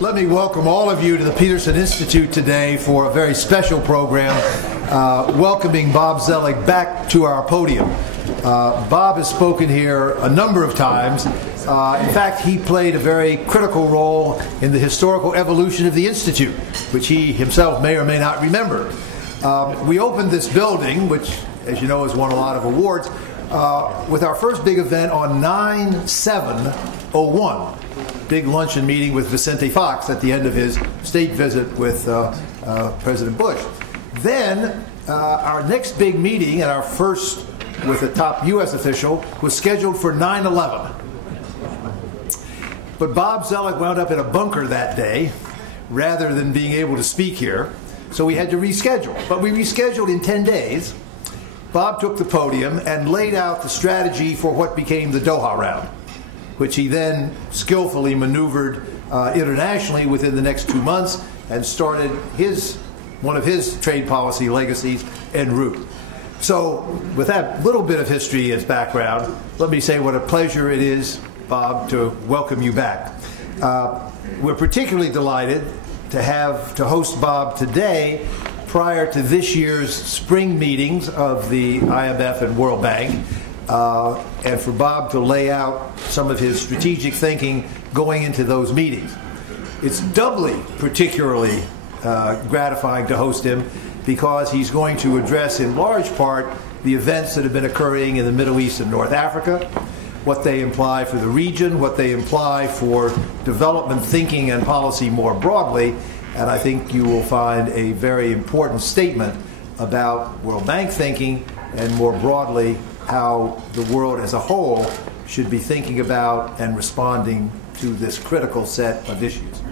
Let me welcome all of you to the Peterson Institute today for a very special program, welcoming Bob Zoellick back to our podium. Bob has spoken here a number of times. In fact, he played a very critical role in the historical evolution of the Institute, which he himself may or may not remember. We opened this building, which, as you know, has won a lot of awards, with our first big event on 9/7/01. Big luncheon meeting with Vicente Fox at the end of his state visit with President Bush. Then our next big meeting, and our first with a top U.S. official, was scheduled for 9/11. But Bob Zoellick wound up in a bunker that day rather than being able to speak here, so we had to reschedule. But we rescheduled in 10 days. Bob took the podium and laid out the strategy for what became the Doha round, which he then skillfully maneuvered internationally within the next 2 months and started one of his trade policy legacies en route. So with that little bit of history as background, let me say what a pleasure it is, Bob, to welcome you back. We're particularly delighted to host Bob today prior to this year's spring meetings of the IMF and World Bank, and for Bob to lay out some of his strategic thinking going into those meetings. It's doubly particularly gratifying to host him because he's going to address in large part the events that have been occurring in the Middle East and North Africa, what they imply for the region, what they imply for development thinking and policy more broadly, and I think you will find a very important statement about World Bank thinking and more broadly how the world as a whole should be thinking about and responding to this critical set of issues.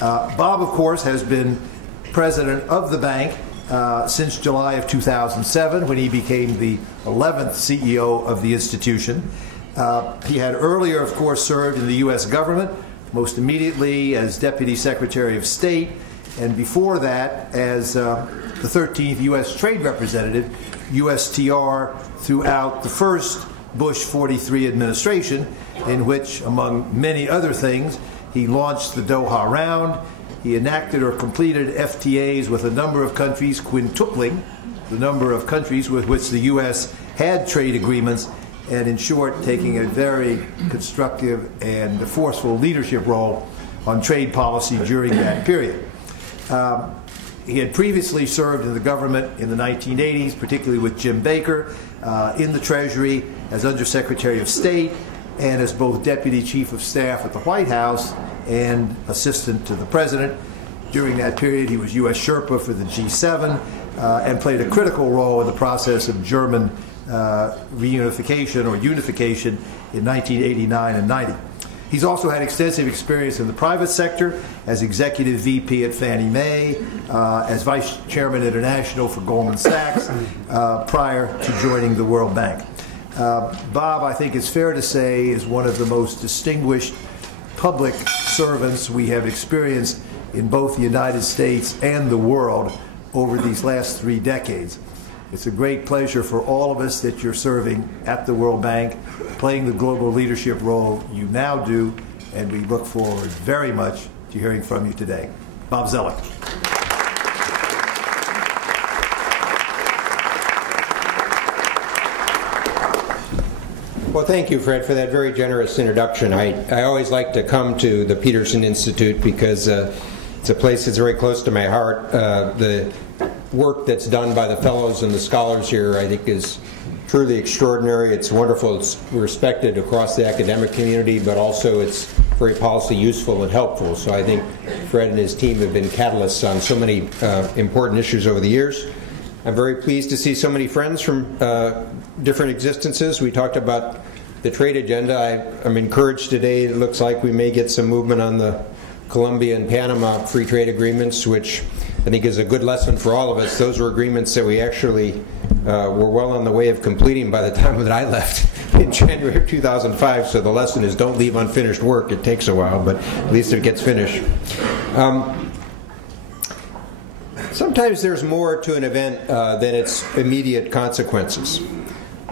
Bob, of course, has been president of the bank since July of 2007, when he became the 11th CEO of the institution. He had earlier, of course, served in the U.S. government, most immediately as Deputy Secretary of State, and before that as the 13th U.S. Trade Representative, USTR, throughout the first Bush 43 administration, in which, among many other things, he launched the Doha Round. He enacted or completed FTAs with a number of countries, quintupling the number of countries with which the U.S. had trade agreements, and in short, taking a very constructive and forceful leadership role on trade policy during that period. He had previously served in the government in the 1980s, particularly with Jim Baker, in the Treasury as Undersecretary of State and as both Deputy Chief of Staff at the White House and Assistant to the President. During that period, he was U.S. Sherpa for the G7 and played a critical role in the process of German reunification or unification in 1989 and 90. He's also had extensive experience in the private sector as Executive VP at Fannie Mae, as Vice Chairman International for Goldman Sachs, prior to joining the World Bank. Bob, I think it's fair to say, is one of the most distinguished public servants we have experienced in both the United States and the world over these last 3 decades. It's a great pleasure for all of us that you're serving at the World Bank, playing the global leadership role you now do, and we look forward very much to hearing from you today. Bob Zoellick. Well, thank you, Fred, for that very generous introduction. I always like to come to the Peterson Institute because it's a place that's very close to my heart. The work that's done by the fellows and the scholars here, I think, is truly extraordinary. It's wonderful. It's respected across the academic community, but also it's very policy useful and helpful. So I think Fred and his team have been catalysts on so many important issues over the years. I'm very pleased to see so many friends from different existences. We talked about the trade agenda. I'm encouraged today. It looks like we may get some movement on the Colombia and Panama free trade agreements, which I think is a good lesson for all of us. Those were agreements that we actually were well on the way of completing by the time that I left in January of 2005. So the lesson is don't leave unfinished work. It takes a while, but at least it gets finished. Sometimes there's more to an event than its immediate consequences.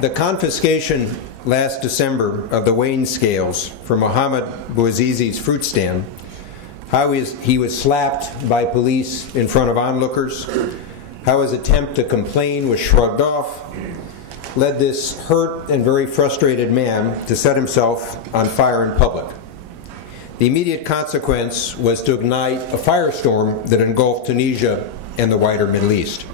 The confiscation last December of the weighing scales for Mohammed Bouazizi's fruit stand how he was slapped by police in front of onlookers, how his attempt to complain was shrugged off, led this hurt and very frustrated man to set himself on fire in public. The immediate consequence was to ignite a firestorm that engulfed Tunisia and the wider Middle East.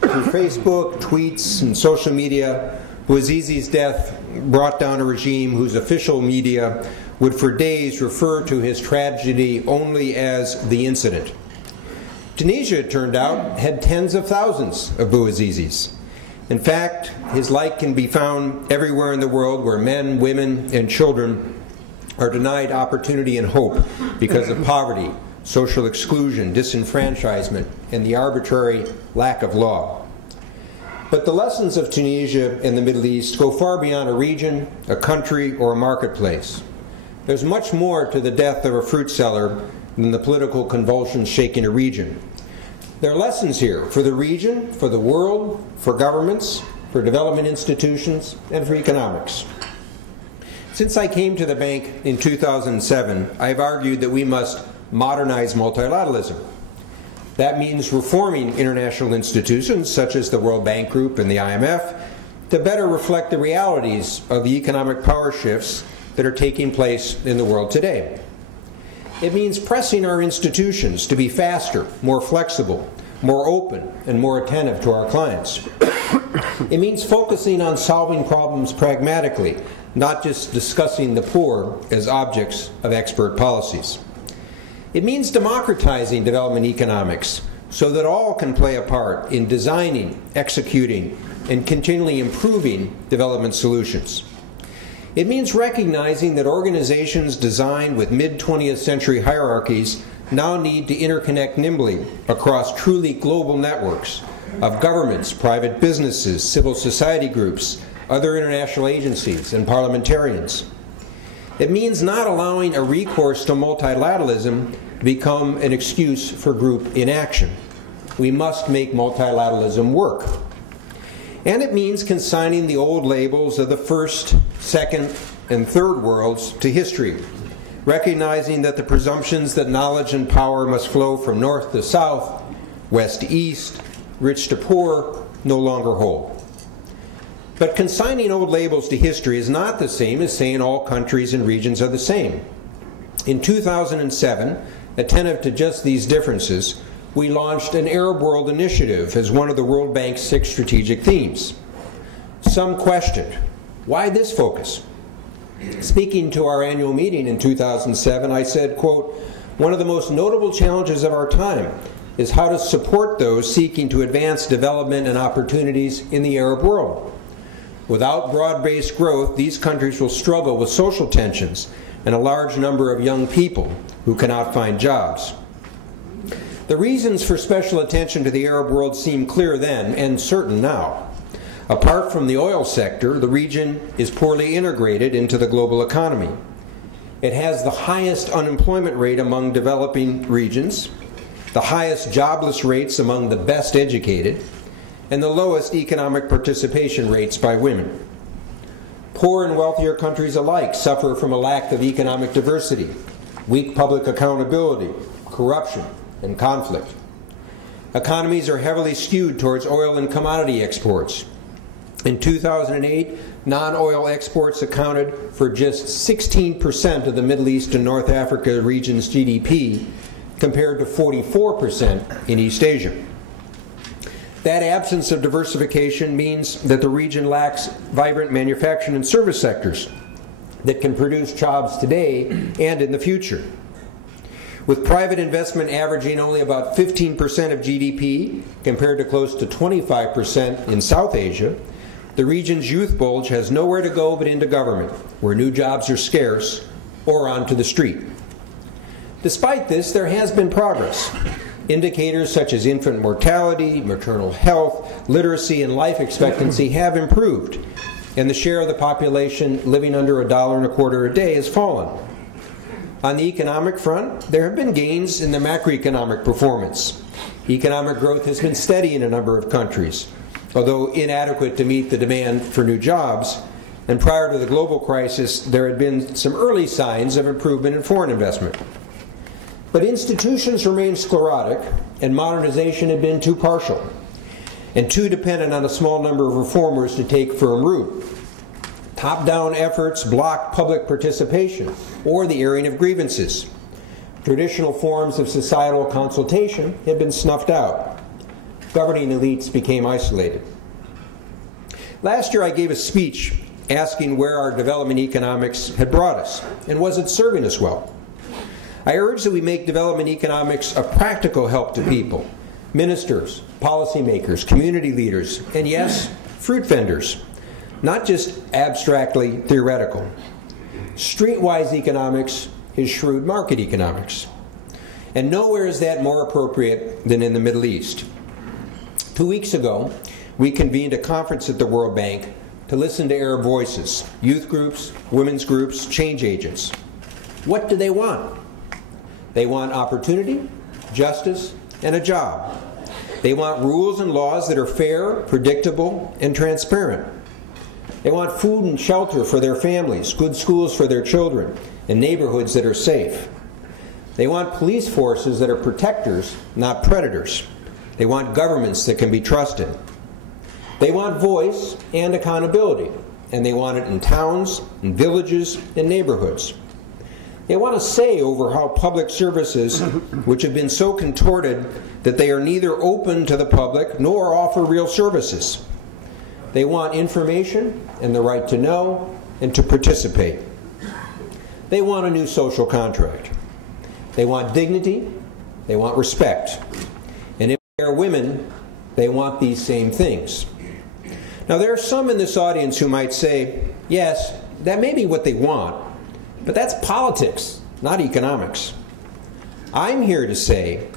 Through Facebook, tweets, and social media, Bouazizi's death brought down a regime whose official media would for days refer to his tragedy only as the incident. Tunisia, it turned out, had tens of thousands of Bouazizis. In fact, his like can be found everywhere in the world where men, women, and children are denied opportunity and hope because of poverty, social exclusion, disenfranchisement, and the arbitrary lack of law. But the lessons of Tunisia and the Middle East go far beyond a region, a country, or a marketplace. There's much more to the death of a fruit seller than the political convulsions shaking a region. There are lessons here for the region, for the world, for governments, for development institutions, and for economics. Since I came to the bank in 2007, I've argued that we must modernize multilateralism. That means reforming international institutions such as the World Bank Group and the IMF to better reflect the realities of the economic power shifts that are taking place in the world today. It means pressing our institutions to be faster, more flexible, more open, and more attentive to our clients. It means focusing on solving problems pragmatically, not just discussing the poor as objects of expert policies. It means democratizing development economics so that all can play a part in designing, executing, and continually improving development solutions. It means recognizing that organizations designed with mid-20th century hierarchies now need to interconnect nimbly across truly global networks of governments, private businesses, civil society groups, other international agencies, and parliamentarians. It means not allowing a recourse to multilateralism become an excuse for group inaction. We must make multilateralism work. And it means consigning the old labels of the first, second, and third worlds to history, recognizing that the presumptions that knowledge and power must flow from north to south, west to east, rich to poor, no longer hold. But consigning old labels to history is not the same as saying all countries and regions are the same. In 2007, attentive to just these differences, we launched an Arab World Initiative as one of the World Bank's 6 strategic themes. Some questioned, why this focus? Speaking to our annual meeting in 2007, I said, quote, "One of the most notable challenges of our time is how to support those seeking to advance development and opportunities in the Arab world. Without broad-based growth, these countries will struggle with social tensions and a large number of young people who cannot find jobs." The reasons for special attention to the Arab world seem clear then and certain now. Apart from the oil sector, the region is poorly integrated into the global economy. It has the highest unemployment rate among developing regions, the highest jobless rates among the best educated, and the lowest economic participation rates by women. Poor and wealthier countries alike suffer from a lack of economic diversity, weak public accountability, corruption, and conflict. Economies are heavily skewed towards oil and commodity exports. In 2008, non-oil exports accounted for just 16% of the Middle East and North Africa region's GDP, compared to 44% in East Asia. That absence of diversification means that the region lacks vibrant manufacturing and service sectors that can produce jobs today and in the future. With private investment averaging only about 15% of GDP, compared to close to 25% in South Asia, the region's youth bulge has nowhere to go but into government, where new jobs are scarce, or onto the street. Despite this, there has been progress. Indicators such as infant mortality, maternal health, literacy, and life expectancy have improved, and the share of the population living under $1.25 a day has fallen. On the economic front, there have been gains in the macroeconomic performance. Economic growth has been steady in a number of countries, although inadequate to meet the demand for new jobs, and prior to the global crisis, there had been some early signs of improvement in foreign investment. But institutions remained sclerotic, and modernization had been too partial, and too dependent on a small number of reformers to take firm root. Top-down efforts blocked public participation or the airing of grievances. Traditional forms of societal consultation had been snuffed out. Governing elites became isolated. Last year I gave a speech asking where our development economics had brought us, and was it serving us well? I urge that we make development economics a practical help to people, ministers, policymakers, community leaders, and yes, fruit vendors, not just abstractly theoretical. Streetwise economics is shrewd market economics. And nowhere is that more appropriate than in the Middle East. 2 weeks ago, we convened a conference at the World Bank to listen to Arab voices, youth groups, women's groups, change agents. What do they want? They want opportunity, justice, and a job. They want rules and laws that are fair, predictable, and transparent. They want food and shelter for their families, good schools for their children, and neighborhoods that are safe. They want police forces that are protectors, not predators. They want governments that can be trusted. They want voice and accountability, and they want it in towns, in villages, and neighborhoods. They want a say over how public services, which have been so contorted that they are neither open to the public nor offer real services. They want information and the right to know and to participate. They want a new social contract. They want dignity. They want respect. And if they are women, they want these same things. Now, there are some in this audience who might say, yes, that may be what they want, but that's politics, not economics. I'm here to say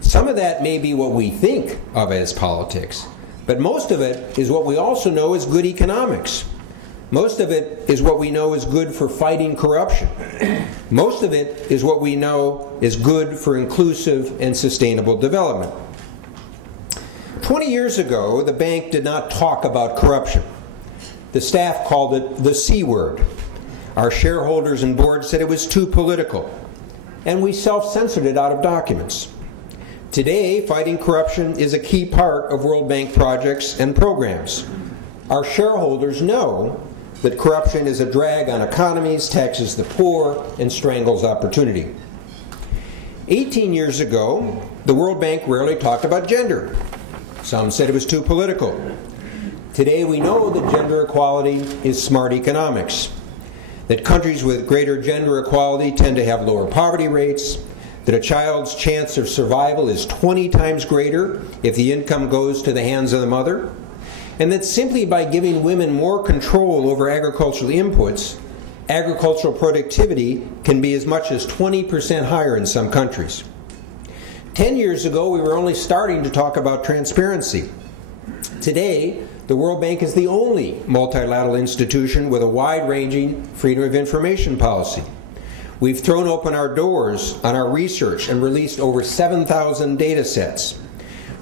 some of that may be what we think of as politics, but most of it is what we also know is good economics. Most of it is what we know is good for fighting corruption. Most of it is what we know is good for inclusive and sustainable development. 20 years ago, the bank did not talk about corruption. The staff called it the C word. Our shareholders and board said it was too political, and we self-censored it out of documents. Today, fighting corruption is a key part of World Bank projects and programs. Our shareholders know that corruption is a drag on economies, taxes the poor, and strangles opportunity. 18 years ago, the World Bank rarely talked about gender. Some said it was too political. Today we know that gender equality is smart economics, that countries with greater gender equality tend to have lower poverty rates, that a child's chance of survival is 20 times greater if the income goes to the hands of the mother, and that simply by giving women more control over agricultural inputs, agricultural productivity can be as much as 20% higher in some countries. 10 years ago, we were only starting to talk about transparency. Today, the World Bank is the only multilateral institution with a wide-ranging freedom of information policy. We've thrown open our doors on our research and released over 7,000 data sets.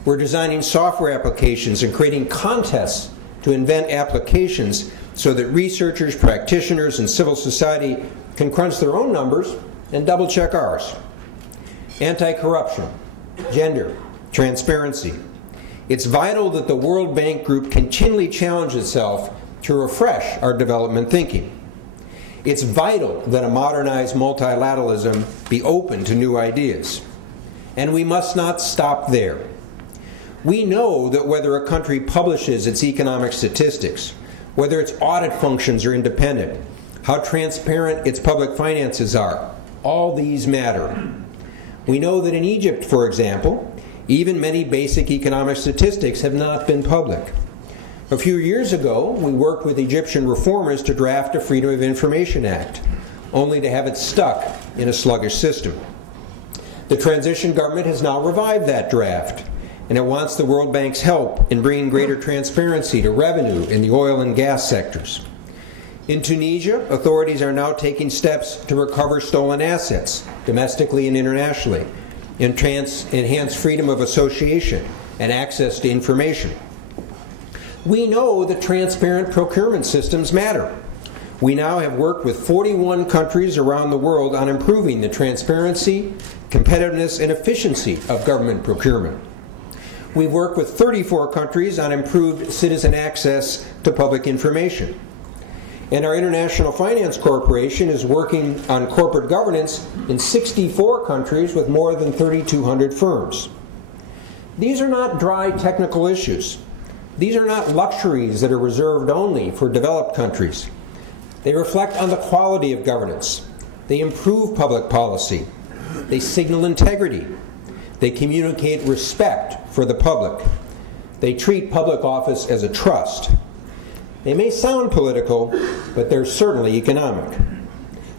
We're designing software applications and creating contests to invent applications so that researchers, practitioners, and civil society can crunch their own numbers and double-check ours. Anti-corruption, gender, transparency. It's vital that the World Bank Group continually challenge itself to refresh our development thinking. It's vital that a modernized multilateralism be open to new ideas. And we must not stop there. We know that whether a country publishes its economic statistics, whether its audit functions are independent, how transparent its public finances are, all these matter. We know that in Egypt, for example, even many basic economic statistics have not been public. A few years ago, we worked with Egyptian reformers to draft a Freedom of Information Act, only to have it stuck in a sluggish system. The transition government has now revived that draft, and it wants the World Bank's help in bringing greater transparency to revenue in the oil and gas sectors. In Tunisia, authorities are now taking steps to recover stolen assets, domestically and internationally, and enhance freedom of association and access to information. We know that transparent procurement systems matter. We now have worked with 41 countries around the world on improving the transparency, competitiveness, and efficiency of government procurement. We've worked with 34 countries on improved citizen access to public information. And our International Finance Corporation is working on corporate governance in 64 countries with more than 3,200 firms. These are not dry technical issues. These are not luxuries that are reserved only for developed countries. They reflect on the quality of governance. They improve public policy. They signal integrity. They communicate respect for the public. They treat public office as a trust. They may sound political, but they're certainly economic.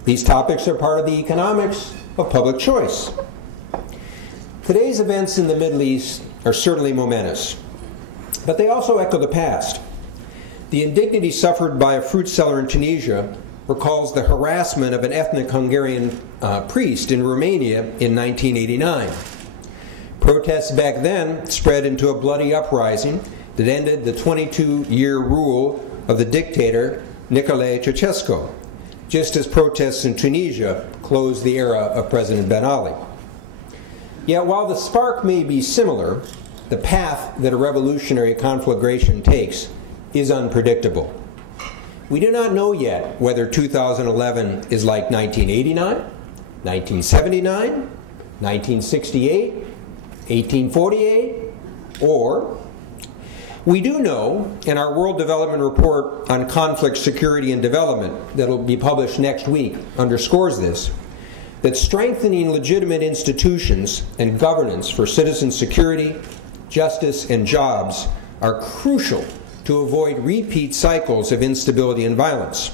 These topics are part of the economics of public choice. Today's events in the Middle East are certainly momentous, but they also echo the past. The indignity suffered by a fruit seller in Tunisia recalls the harassment of an ethnic Hungarian priest in Romania in 1989. Protests back then spread into a bloody uprising that ended the 22-year rule of the dictator Nicolae Ceausescu, just as protests in Tunisia closed the era of President Ben Ali. Yet while the spark may be similar, the path that a revolutionary conflagration takes is unpredictable. We do not know yet whether 2011 is like 1989, 1979, 1968, 1848, or we do know, and our World Development Report on Conflict, Security, and Development that will be published next week underscores this, that strengthening legitimate institutions and governance for citizen security, justice, and jobs are crucial to avoid repeat cycles of instability and violence.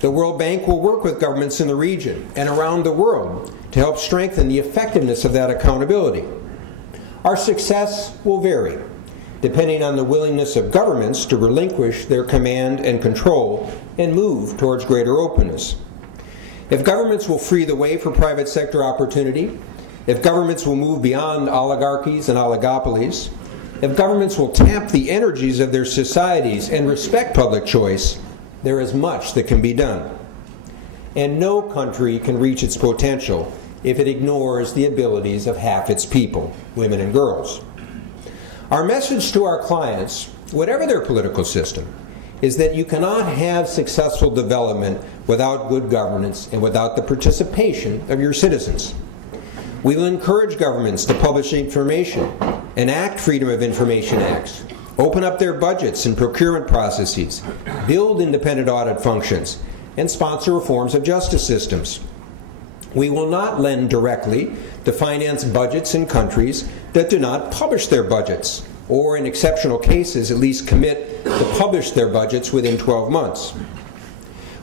The World Bank will work with governments in the region and around the world to help strengthen the effectiveness of that accountability. Our success will vary, depending on the willingness of governments to relinquish their command and control and move towards greater openness. If governments will free the way for private sector opportunity, if governments will move beyond oligarchies and oligopolies, if governments will tap the energies of their societies and respect public choice, there is much that can be done. And no country can reach its potential if it ignores the abilities of half its people, women and girls. Our message to our clients, whatever their political system, is that you cannot have successful development without good governance and without the participation of your citizens. We will encourage governments to publish information, enact Freedom of Information Acts, open up their budgets and procurement processes, build independent audit functions, and sponsor reforms of justice systems. We will not lend directly to finance budgets in countries that do not publish their budgets, or in exceptional cases at least commit to publish their budgets within 12 months.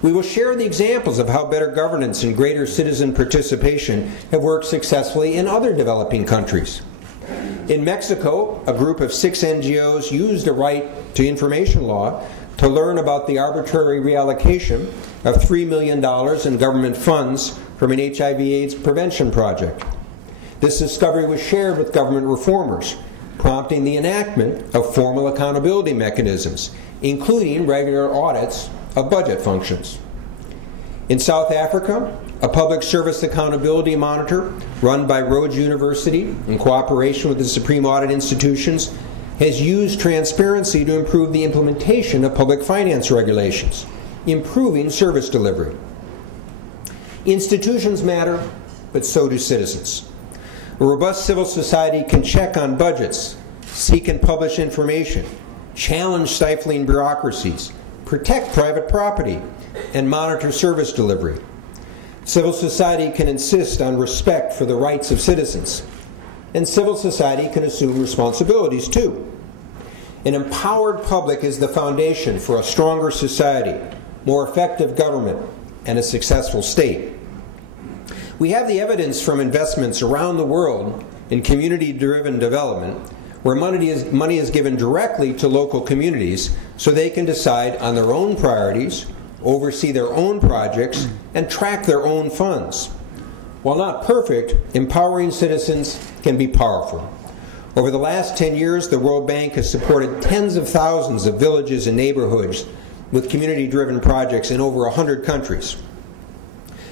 We will share the examples of how better governance and greater citizen participation have worked successfully in other developing countries. In Mexico, a group of 6 NGOs used a right to information law to learn about the arbitrary reallocation of $3 million in government funds from an HIV/AIDS prevention project. This discovery was shared with government reformers, prompting the enactment of formal accountability mechanisms, including regular audits of budget functions. In South Africa, a public service accountability monitor run by Rhodes University in cooperation with the Supreme Audit Institutions has used transparency to improve the implementation of public finance regulations, improving service delivery. Institutions matter, but so do citizens. A robust civil society can check on budgets, seek and publish information, challenge stifling bureaucracies, protect private property, and monitor service delivery. Civil society can insist on respect for the rights of citizens, and civil society can assume responsibilities too. An empowered public is the foundation for a stronger society, more effective government, and a successful state. We have the evidence from investments around the world in community-driven development where money is given directly to local communities so they can decide on their own priorities, oversee their own projects, and track their own funds. While not perfect, empowering citizens can be powerful. Over the last 10 years, the World Bank has supported tens of thousands of villages and neighborhoods with community-driven projects in over 100 countries.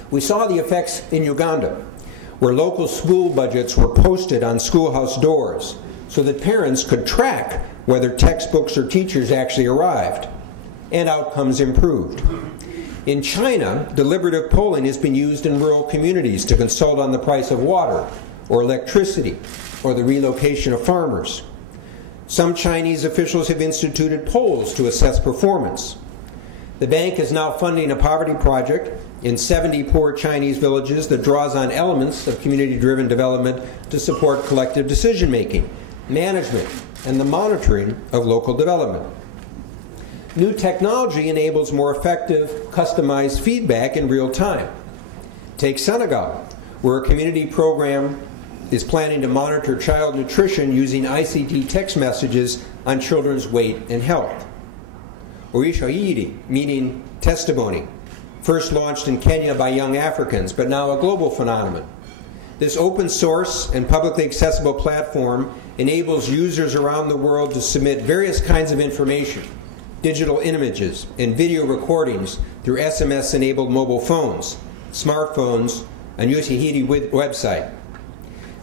We saw the effects in Uganda, where local school budgets were posted on schoolhouse doors so that parents could track whether textbooks or teachers actually arrived, and outcomes improved. In China, deliberative polling has been used in rural communities to consult on the price of water or electricity or the relocation of farmers. Some Chinese officials have instituted polls to assess performance. The bank is now funding a poverty project in 70 poor Chinese villages that draws on elements of community-driven development to support collective decision-making, management, and the monitoring of local development. New technology enables more effective, customized feedback in real time. Take Senegal, where a community program is planning to monitor child nutrition using ICT text messages on children's weight and health. Or Ushahidi, meaning testimony, first launched in Kenya by young Africans, but now a global phenomenon. This open source and publicly accessible platform enables users around the world to submit various kinds of information, digital images, and video recordings through SMS-enabled mobile phones, smartphones, and Ushahidi website.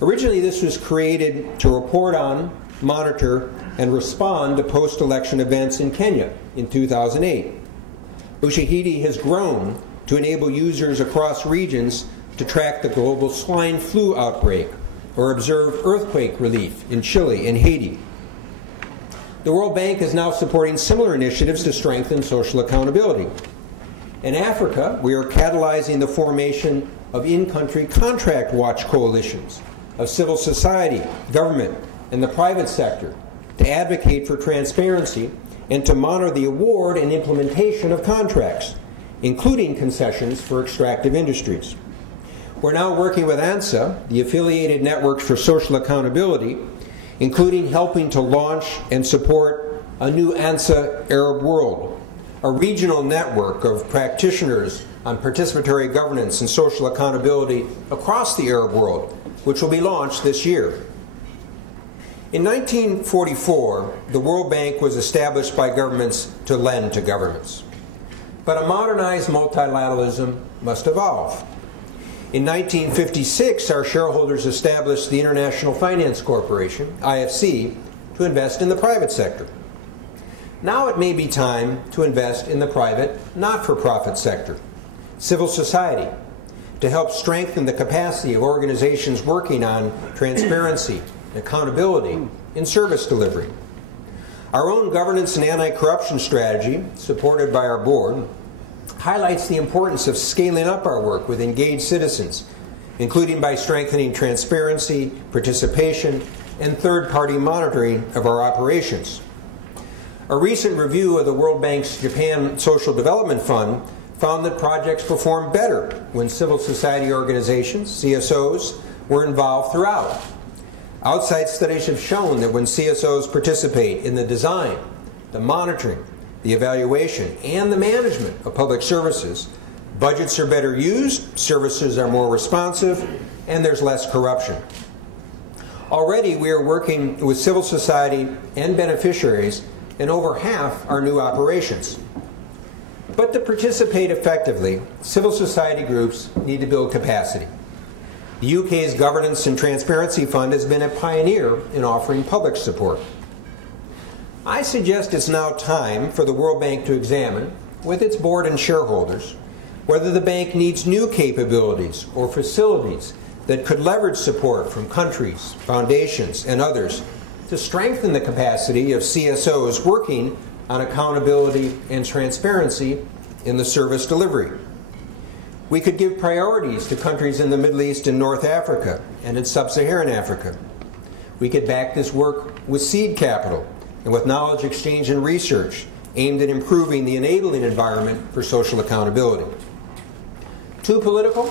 Originally, this was created to report on, monitor, and respond to post-election events in Kenya in 2008. Ushahidi has grown to enable users across regions to track the global swine flu outbreak or observe earthquake relief in Chile and Haiti. The World Bank is now supporting similar initiatives to strengthen social accountability. In Africa, we are catalyzing the formation of in-country contract watch coalitions of civil society, government, and the private sector to advocate for transparency and to monitor the award and implementation of contracts, including concessions for extractive industries. We're now working with ANSA, the Affiliated Networks for Social Accountability, including helping to launch and support a new ANSA Arab World, a regional network of practitioners on participatory governance and social accountability across the Arab world, which will be launched this year. In 1944, the World Bank was established by governments to lend to governments. But a modernized multilateralism must evolve. In 1956, our shareholders established the International Finance Corporation, IFC, to invest in the private sector. Now it may be time to invest in the private, not-for-profit sector, civil society, to help strengthen the capacity of organizations working on transparency and accountability in service delivery. Our own governance and anti-corruption strategy, supported by our board, highlights the importance of scaling up our work with engaged citizens, including by strengthening transparency, participation, and third-party monitoring of our operations. A recent review of the World Bank's Japan Social Development Fund found that projects performed better when civil society organizations, CSOs, were involved throughout. Outside studies have shown that when CSOs participate in the design, the monitoring, the evaluation, and the management of public services, budgets are better used, services are more responsive, and there's less corruption. Already we are working with civil society and beneficiaries in over half our new operations. But to participate effectively, civil society groups need to build capacity. The UK's Governance and Transparency Fund has been a pioneer in offering public support. I suggest it's now time for the World Bank to examine, with its board and shareholders, whether the bank needs new capabilities or facilities that could leverage support from countries, foundations, and others to strengthen the capacity of CSOs working on accountability and transparency in the service delivery. We could give priorities to countries in the Middle East and North Africa and in sub-Saharan Africa. We could back this work with seed capital and with knowledge exchange and research aimed at improving the enabling environment for social accountability. Too political?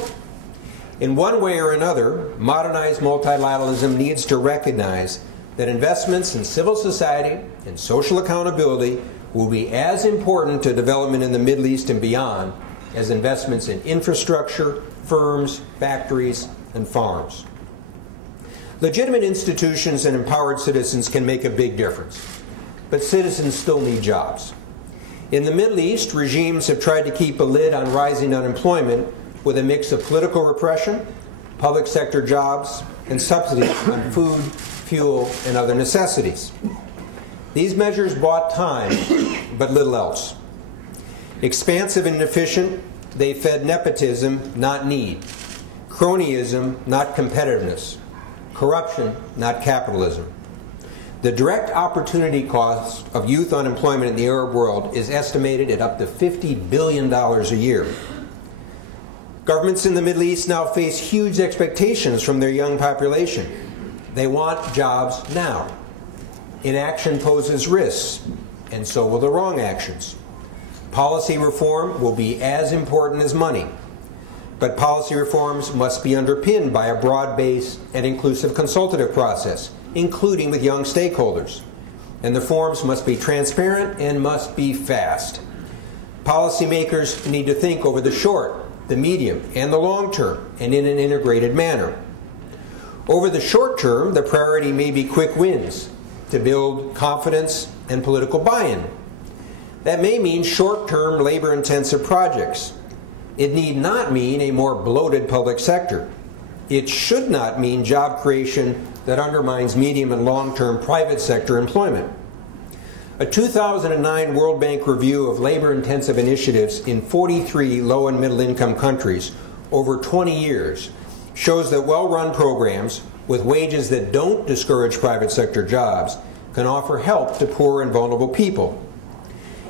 In one way or another, modernized multilateralism needs to recognize that investments in civil society and social accountability will be as important to development in the Middle East and beyond as investments in infrastructure, firms, factories, and farms. Legitimate institutions and empowered citizens can make a big difference, but citizens still need jobs. In the Middle East, regimes have tried to keep a lid on rising unemployment with a mix of political repression, public sector jobs, and subsidies on food, fuel, and other necessities. These measures bought time, but little else. Expansive and efficient, they fed nepotism, not need. Cronyism, not competitiveness. Corruption, not capitalism. The direct opportunity cost of youth unemployment in the Arab world is estimated at up to $50 billion a year. Governments in the Middle East now face huge expectations from their young population. They want jobs now. Inaction poses risks, and so will the wrong actions. Policy reform will be as important as money, but policy reforms must be underpinned by a broad-based and inclusive consultative process, including with young stakeholders. And the reforms must be transparent and must be fast. Policymakers need to think over the short, the medium, and the long term, and in an integrated manner. Over the short term, the priority may be quick wins to build confidence and political buy-in. That may mean short-term, labor-intensive projects. It need not mean a more bloated public sector. It should not mean job creation that undermines medium and long-term private sector employment. A 2009 World Bank review of labor-intensive initiatives in 43 low- and middle-income countries over 20 years shows that well-run programs with wages that don't discourage private sector jobs can offer help to poor and vulnerable people.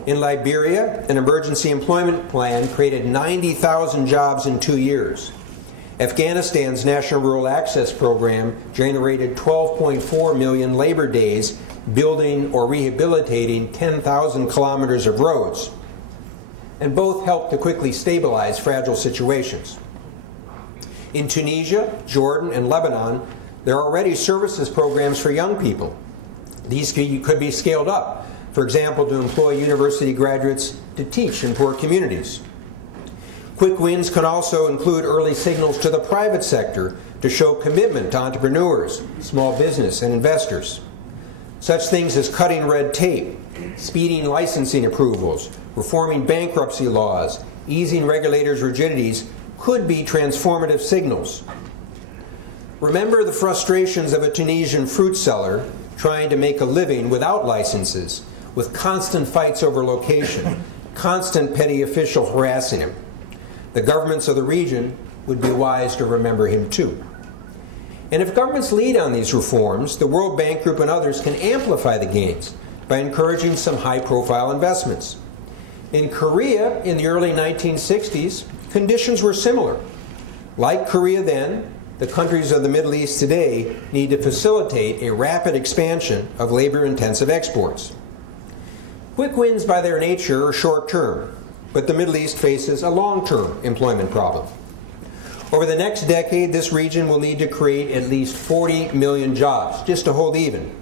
In Liberia, an emergency employment plan created 90,000 jobs in 2 years. Afghanistan's National Rural Access Program generated 12.4 million labor days building or rehabilitating 10,000 kilometers of roads. And both helped to quickly stabilize fragile situations. In Tunisia, Jordan, and Lebanon, there are already services programs for young people. These could be scaled up, for example, to employ university graduates to teach in poor communities. Quick wins can also include early signals to the private sector to show commitment to entrepreneurs, small business, and investors. Such things as cutting red tape, speeding licensing approvals, reforming bankruptcy laws, easing regulators' rigidities could be transformative signals. Remember the frustrations of a Tunisian fruit seller trying to make a living without licenses, with constant fights over location, constant petty official harassing him. The governments of the region would be wise to remember him too. And if governments lead on these reforms, the World Bank Group and others can amplify the gains by encouraging some high-profile investments. In Korea in the early 1960s, conditions were similar. Like Korea then, the countries of the Middle East today need to facilitate a rapid expansion of labor-intensive exports. Quick wins by their nature are short-term, but the Middle East faces a long-term employment problem. Over the next decade, this region will need to create at least 40 million jobs just to hold even.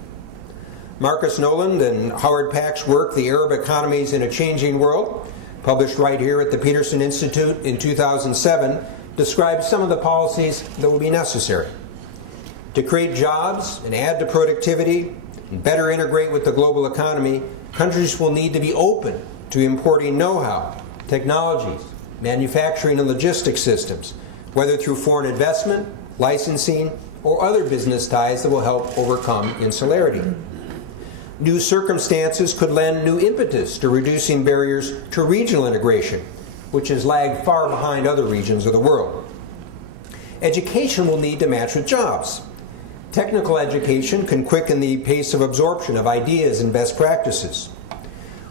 Marcus Noland and Howard Pack's work, The Arab Economies in a Changing World, published right here at the Peterson Institute in 2007, describes some of the policies that will be necessary. To create jobs and add to productivity and better integrate with the global economy, countries will need to be open to importing know-how, technologies, manufacturing and logistics systems, whether through foreign investment, licensing, or other business ties that will help overcome insularity. New circumstances could lend new impetus to reducing barriers to regional integration, which has lagged far behind other regions of the world. Education will need to match with jobs. Technical education can quicken the pace of absorption of ideas and best practices.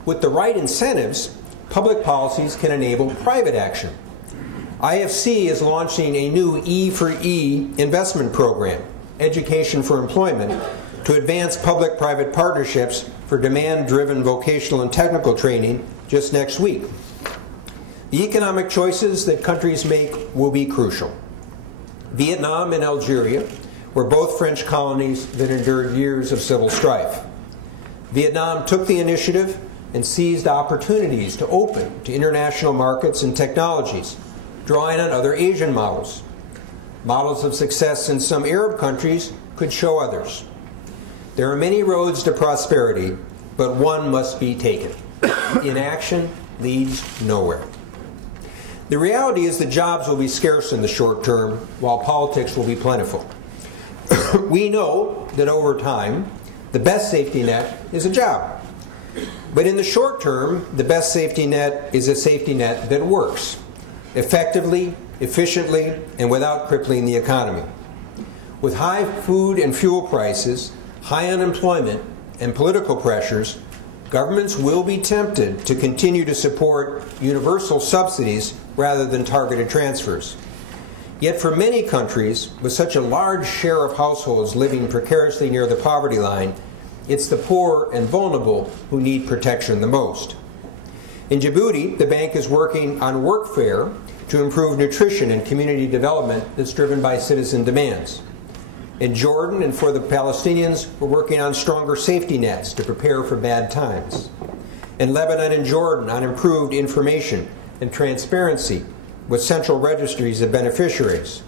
With the right incentives, public policies can enable private action. IFC is launching a new E4E investment program, Education for Employment, to advance public-private partnerships for demand-driven vocational and technical training just next week. The economic choices that countries make will be crucial. Vietnam and Algeria were both French colonies that endured years of civil strife. Vietnam took the initiative and seized opportunities to open to international markets and technologies, drawing on other Asian models. Models of success in some Arab countries could show others. There are many roads to prosperity, but one must be taken. Inaction leads nowhere. The reality is that jobs will be scarce in the short term, while politics will be plentiful. We know that over time, the best safety net is a job. But in the short term, the best safety net is a safety net that works effectively, efficiently, and without crippling the economy. With high food and fuel prices, high unemployment, and political pressures, governments will be tempted to continue to support universal subsidies rather than targeted transfers. Yet for many countries, with such a large share of households living precariously near the poverty line, it's the poor and vulnerable who need protection the most. In Djibouti, the bank is working on workfare to improve nutrition and community development that's driven by citizen demands. In Jordan and for the Palestinians, we're working on stronger safety nets to prepare for bad times. In Lebanon and Jordan, on improved information and transparency with central registries of beneficiaries.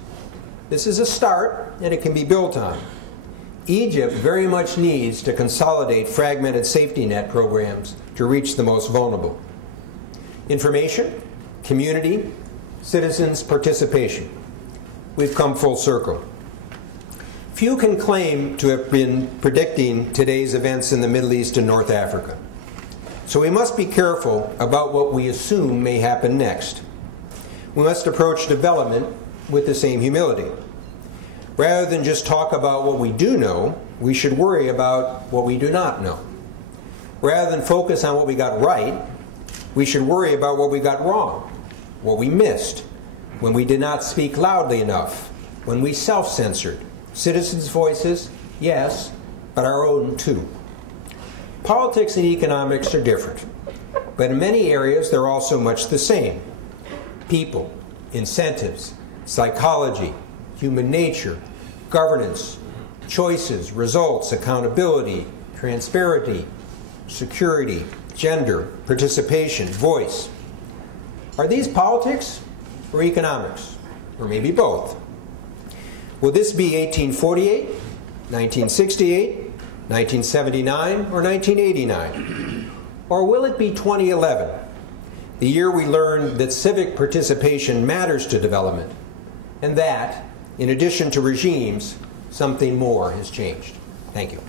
This is a start, and it can be built on. Egypt very much needs to consolidate fragmented safety net programs to reach the most vulnerable. Information, community, citizens' participation. We've come full circle. Few can claim to have been predicting today's events in the Middle East and North Africa. So we must be careful about what we assume may happen next. We must approach development with the same humility. Rather than just talk about what we do know, we should worry about what we do not know. Rather than focus on what we got right, we should worry about what we got wrong, what we missed, when we did not speak loudly enough, when we self-censored. Citizens' voices, yes, but our own too. Politics and economics are different, but in many areas they're also much the same. People, incentives, psychology, human nature, governance, choices, results, accountability, transparency, security, gender, participation, voice. Are these politics or economics? Or maybe both? Will this be 1848, 1968, 1979, or 1989? Or will it be 2011, the year we learned that civic participation matters to development, and that, in addition to regimes, something more has changed? Thank you.